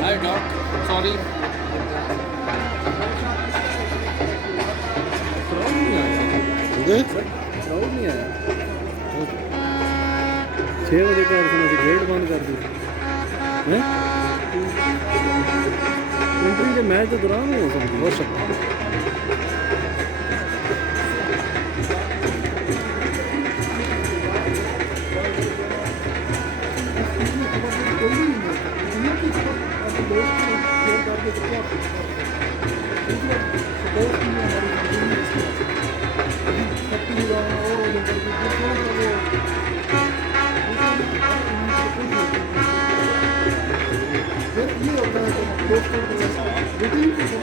I not sorry. ਉਹਦੇ crowd ਨਹੀਂ ਆਇਆ 6 ਵਜੇ ਘਰ ਤੋਂ ਅਸੀਂ ਗੇਟ ਬੰਦ ਕਰ ਦਿੱਤੀ ਹੈ ਕੰਟਰੀ ਦੇ ਮੈਚ ਦੇ ਦੌਰਾਨ ਹੋ ਸਕਦੀ ਹੋ ਸਕਦਾ फिर ये होता है कि दोस्तों को